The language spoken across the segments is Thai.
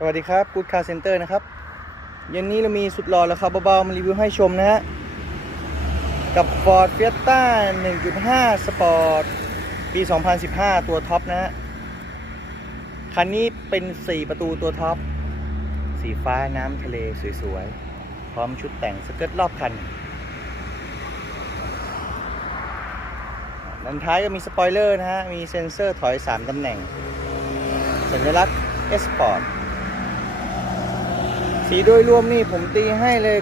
สวัสดีครับ Good Car Center นะครับเย็นนี้เรามีสุดหล่อราคาเบาๆมารีวิวให้ชมนะฮะ กับ Ford Fiesta 1.5 Sport ปี 2015 ตัวท็อปนะฮะ คันนี้เป็น 4 ประตูตัวท็อป สีฟ้าน้ำทะเลสวยๆ พร้อมชุดแต่งสเกิร์ตรอบคัน ด้านท้ายก็มีสปอยเลอร์นะฮะ มีเซ็นเซอร์ถอย 3 ตำแหน่ง สัญลักษณ์ S Sport สีโดยรวมนี่ผมตีให้เลย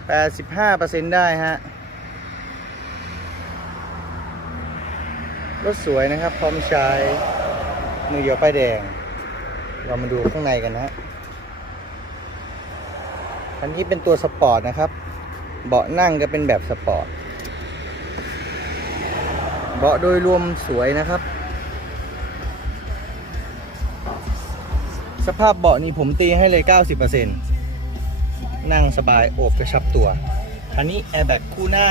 85%ได้ฮะ รถสวยนะครับ พร้อมใช้มือเดียวป้ายแดง เรามาดูข้างในกันนะฮะอันนี้เป็นตัวสปอร์ตนะครับ เบาะนั่งก็เป็นแบบสปอร์ต เบาะโดยรวมสวยนะครับ สภาพเบาะนี่ผมตีให้เลย 90%นั่งสบายโอบกระชับตัวคันนี้แอร์แบ็กคู่หน้า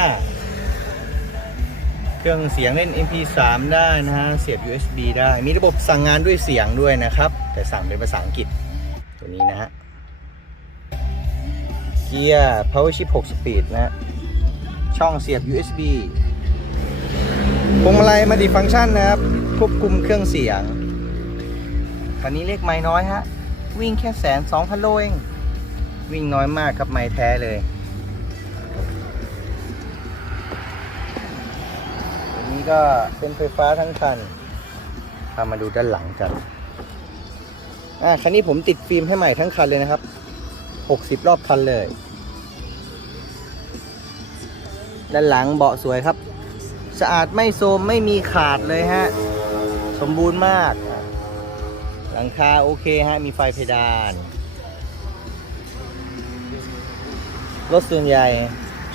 เครื่องเสียงเล่น MP3 ได้นะฮะ เสียบ USB ได้ มีระบบสั่งงานด้วยเสียงด้วยนะครับ แต่สั่งเป็นภาษาอังกฤษ ตัวนี้นะฮะ เกียร์ Power Shift 6 Speed นะฮะช่องเสียบ USB พวงมาลัยมัลติฟังก์ชันนะครับ ควบคุมเครื่องเสียง คันนี้เลขไม่น้อยฮะ วิ่งแค่แสนสองพันโลเอง วิ่งน้อยมากครับไม่แท้เลยอันนี้ก็เป็นไฟฟ้าทั้งคันพามาดูด้านหลังกัน อ่า คันนี้ผมติดฟิล์มให้ใหม่ทั้งคันเลยนะครับ 60 รอบคันเลย ด้านหลังเบาะสวยครับ สะอาดไม่โทรมไม่มีขาดเลยฮะ สมบูรณ์มาก หลังคาโอเคฮะ มีไฟเพดาน รถส่วนใหญ่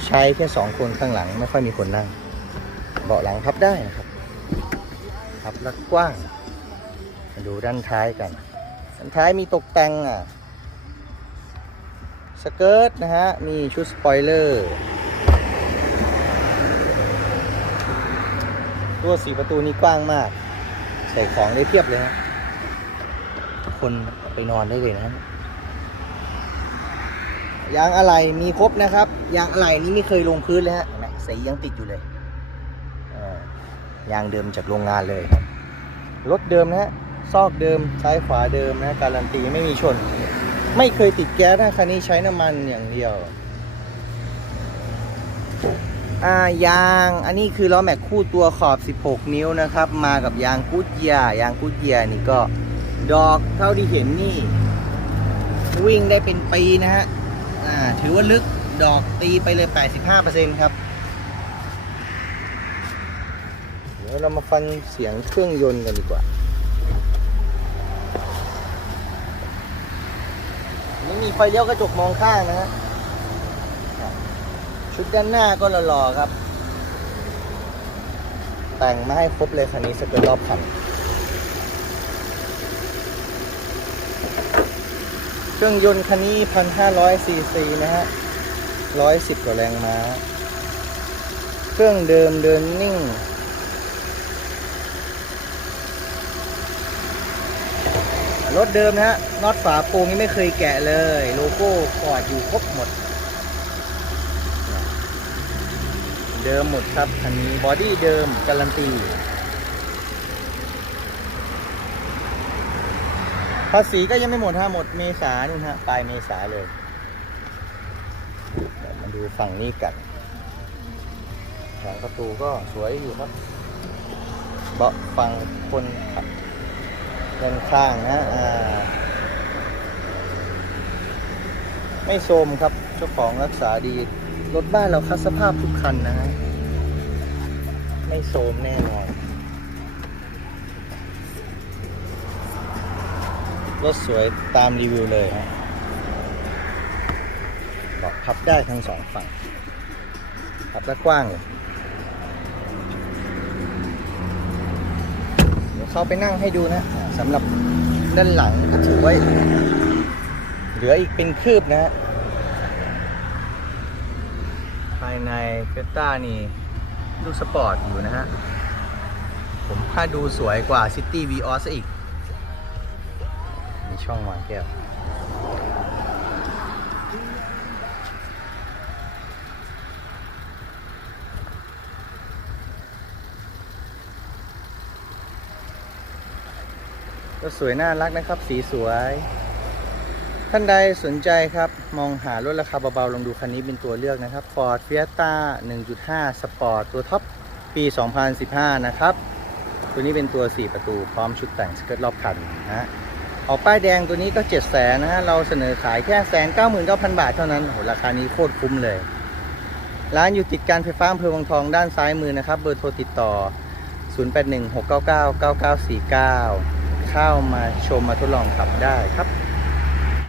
ใช้แค่สองคนข้างหลังไม่ค่อยมีคนนั่ง เบาะหลังพับได้นะครับ พับแล้วกว้าง มาดูด้านท้ายกัน ด้านท้ายมีตกแต่งอะ สเกิร์ตนะฮะ มีชุดสปอยเลอร์ ตัวสีประตูนี้กว้างมาก ใส่ของได้เพียบเลยฮะ คนไปนอนได้เลยนะยางอะไหล่มีครบนะครับ ยางอะไหล่นี้ไม่เคยลงพื้นเลยฮะเห็นไหมสียังติดอยู่เลยยางเดิมจากโรงงานเลยครับรถเดิมนะฮะซอกเดิมซ้ายขวาเดิมนะการันตีไม่มีชน ไม่เคยติดแก๊สนะคันนี้ใช้น้ำมันอย่างเดียวอ่ายางอันนี้คือล้อแม็กคู่ตัวขอบ 16 นิ้วนะครับ มากับยางกูดเยียยางกูดเยียนี่ก็ ดอกเท่าที่เห็นนี่ วิ่งได้เป็นปีนะฮะอ่าถือว่าลึกดอกตีไปเลย 85%ครับ เดี๋ยวเรามาฟังเสียงเครื่องยนต์กันดีกว่า นี่มีไฟเลี้ยวกระจกมองข้างนะฮะ ชุดด้านหน้าก็หล่อๆครับ แต่งมาให้ครบเลยคันนี้สเกิร์ตรอบคัน เครื่องยนต์คันนี้1,500ซีซีนะฮะ110กว่าแรงม้า เครื่องเดิมเดินนิ่ง รถเดิมนะฮะน็อตฝาโปรงนี่ไม่เคยแกะเลย โลโก้กอดอยู่ครบหมด เดิมหมดครับ คันนี้บอดี้เดิมการันตี ภาษีก็ยังไม่หมดฮะหมดเมษานู่นฮะปลายเมษาเลยเดี๋ยวมาดูฝั่งนี้กันฝั่งประตูก็สวยอยู่ครับ เบาะฝั่งคนขับด้านข้างนะอ่าไม่โทรมครับเจ้าของรักษาดี รถบ้านเราคัดสภาพทุกคันนะฮะไม่โทรมแน่นอน รถสวยตามรีวิวเลยฮะบอกพับได้ทั้งสองฝั่ง พับและกว้างเลยเดี๋ยวเข้าไปนั่งให้ดูนะสำหรับด้านหลังก็ถือว่าเหลืออีกเป็นคืบนะฮะภายในเฟต้านี่ดูสปอร์ตอยู่นะฮะ ผมค่าดูสวยกว่า City v ีออสอีก ช่องหวานแก้วก็สวยน่ารักนะครับ สีสวย ท่านใดสนใจครับ มองหารถราคาเบาๆลองดูคันนี้เป็นตัวเลือกนะครับ Ford Fiesta 1.5 Sport ตัวท็อปปี 2015 นะครับ ตัวนี้เป็นตัว 4 ประตูพร้อมชุดแต่งสเกิร์ตรอบคันนะฮะ ออกป้ายแดงตัวนี้ก็เจ็ดแสนนะฮะเราเสนอขายแค่แสนเก้าหมื่นเก้าพันบาทเท่านั้นโหราคานี้โคตรคุ้มเลย ร้านอยู่ติดการไฟฟ้าอำเภอวังทองด้านซ้ายมือนะครับ เบอร์โทรติดต่อ 0816999949 เข้ามาชมมาทดลองขับได้ครับ